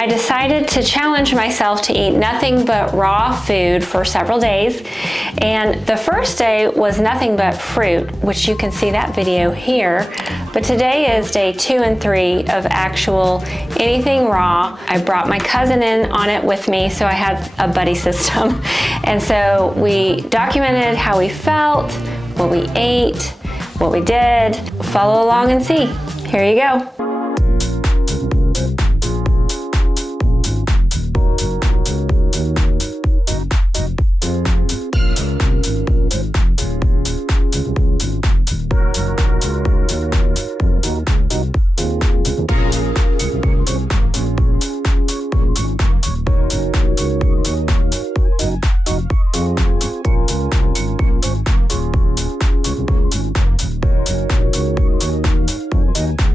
I decided to challenge myself to eat nothing but raw food for several days. And the first day was nothing but fruit, which you can see that video here. But today is day 2 and 3 of actual anything raw. I brought my cousin in on it with me, so I had a buddy system. And so we documented how we felt, what we ate, what we did. Follow along and see. Here you go.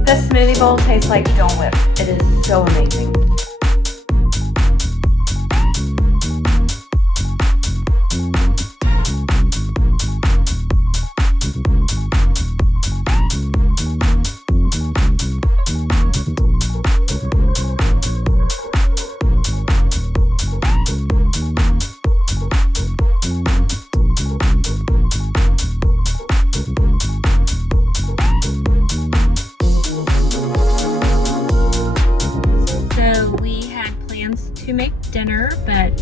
This smoothie bowl tastes like Dole Whip. It is so amazing. To make dinner, but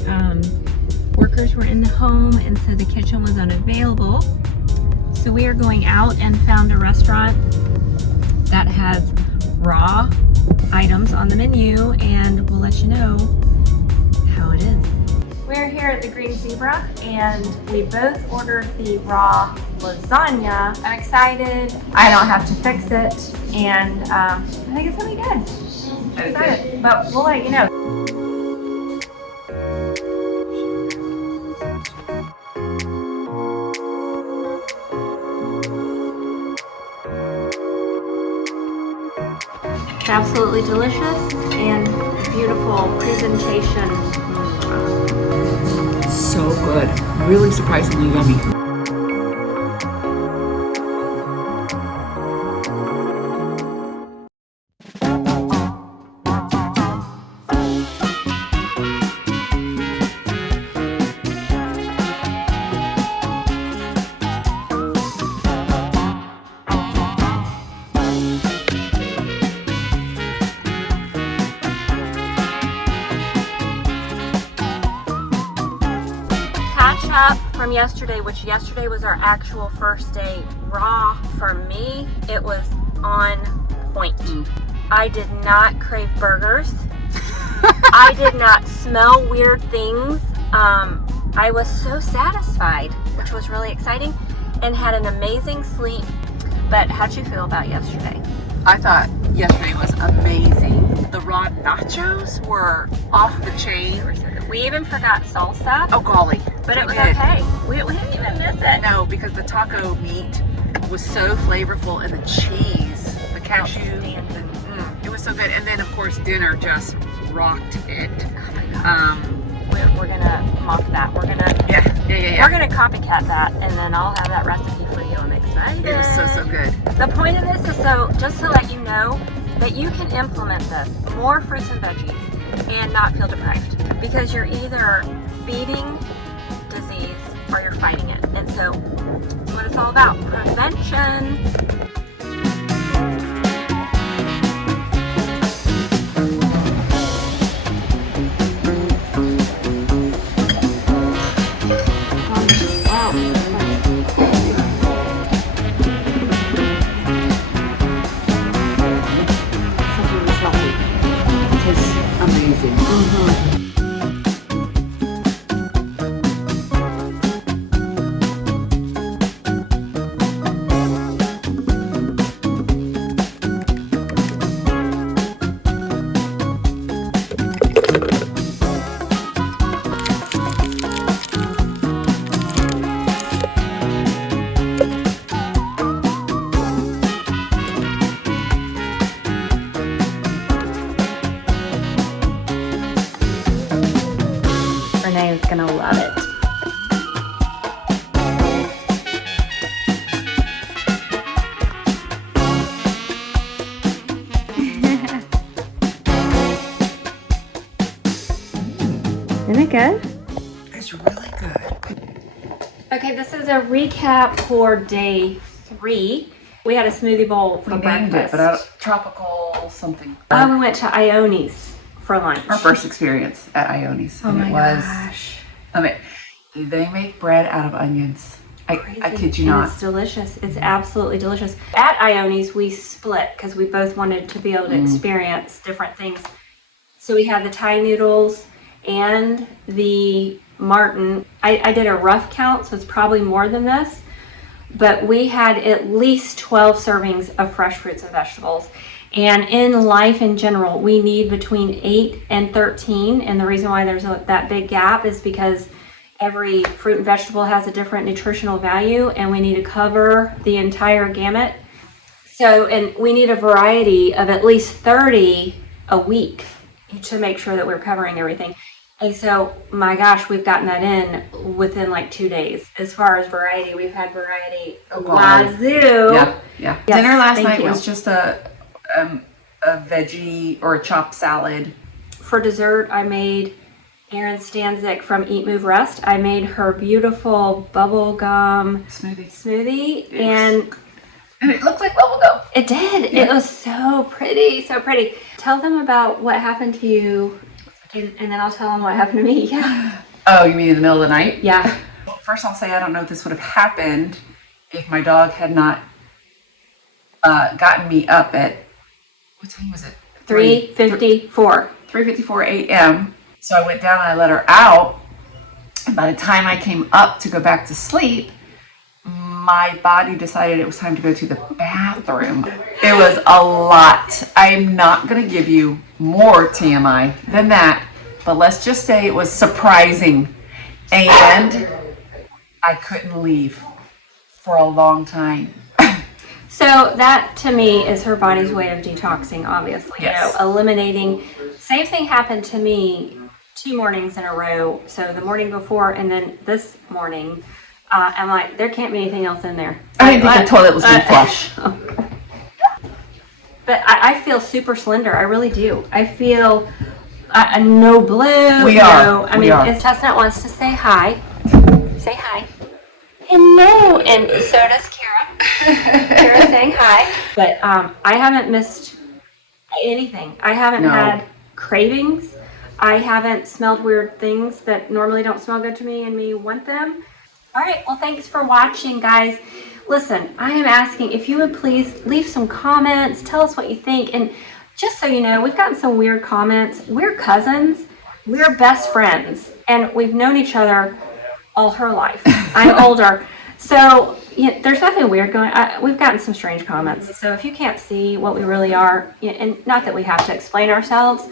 workers were in the home and so the kitchen was unavailable. So we are going out and found a restaurant that has raw items on the menu, and we'll let you know how it is. We're here at the Green Zebra and we both ordered the raw lasagna. I'm excited. I don't have to fix it, and I think it's gonna be good. I'm excited, but we'll let you know. Absolutely delicious and beautiful presentation. So good. Really surprisingly yummy. Up from yesterday, which yesterday was our actual first day raw. For me, it was on point. I did not crave burgers. I did not smell weird things. I was so satisfied, which was really exciting, and had an amazing sleep. But how'd you feel about yesterday? I thought yesterday was amazing. The raw nachos were off the chain. We even forgot salsa. Oh golly. But it was okay. We didn't even miss it. No, because the taco meat was so flavorful, and the cheese, the cashew, it was so good. And then of course dinner just rocked it. We're gonna mock that. We're gonna We're gonna copycat that, and then I'll have that recipe for you. I'm excited. It was so good. The point of this is just to let you know that you can implement this, more fruits and veggies, and not feel deprived, because you're either feeding disease or you're fighting it. And so that's what it's all about, prevention. Renee is gonna love it. good? It's really good. Okay, this is a recap for day 3. We had a smoothie bowl for We breakfast. named it, but tropical something. Oh, we went to Ione's for lunch. Our first experience at Ione's. Oh and my it was, gosh. I mean, they make bread out of onions. I kid you And not. it's delicious. It's absolutely delicious. At Ione's, we split because we both wanted to be able to experience different things. So we had the Thai noodles and the Martin. I did a rough count, so it's probably more than this. But we had at least 12 servings of fresh fruits and vegetables. And in life in general, we need between 8 and 13. And the reason why there's that big gap is because every fruit and vegetable has a different nutritional value, and we need to cover the entire gamut. So, and we need a variety of at least 30 a week to make sure that we're covering everything. And so, my gosh, we've gotten that in within like 2 days. As far as variety, we've had variety wazoo. Yeah. Yes, Dinner last thank night you. was just a veggie or a chopped salad. For dessert, I made Erin Stanzik from Eat, Move, Rest. I made her beautiful bubblegum smoothie. And it looked like bubblegum. it did. Yeah. It was so pretty, so pretty. Tell them about what happened to you, and then I'll tell them what happened to me. Yeah. Oh, you mean in the middle of the night? Yeah. Well, first I'll say I don't know if this would have happened if my dog had not gotten me up at, what time was it? 3:54. 3:54 a.m. So I went down and I let her out. And by the time I came up to go back to sleep, my body decided it was time to go to the bathroom. It was a lot. I'm not going to give you more TMI than that, but let's just say it was surprising. And I couldn't leave for a long time. So that to me is her body's way of detoxing, obviously. Yes. You know, eliminating. Same thing happened to me 2 mornings in a row. So the morning before and then this morning, I'm like, there can't be anything else in there. I didn't think the toilet was going to flush. But I feel super slender. I really do. I feel no blue. We are. No, I We mean, are. if Chestnut wants to say hi, say hi. Hello. And so does Kara. Kara's saying hi. But I haven't missed anything. I haven't No. had cravings. I haven't smelled weird things that normally don't smell good to me and me want them. All right, well, thanks for watching, guys. Listen, I am asking if you would please leave some comments, tell us what you think. And just so you know, we've gotten some weird comments. We're cousins, we're best friends, and we've known each other all her life. I'm older. So there's nothing weird going on. We've gotten some strange comments. So if you can't see what we really are, and not that we have to explain ourselves,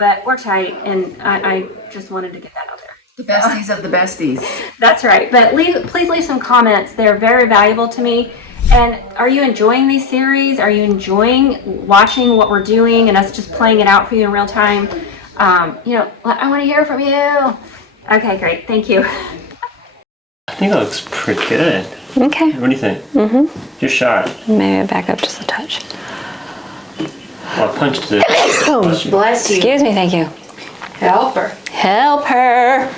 but we're tight, and I just wanted to get that out there. The besties of the besties. That's right. But please leave some comments. They're very valuable to me. And are you enjoying these series? Are you enjoying watching what we're doing and us just playing it out for you in real time? I want to hear from you. Okay, great. Thank you. I think it looks pretty good. Okay. What do you think? Mm-hmm. You're sharp. Maybe back up just a touch. Well, I punched it. Bless you. Excuse me. Thank you. Help her. Help her.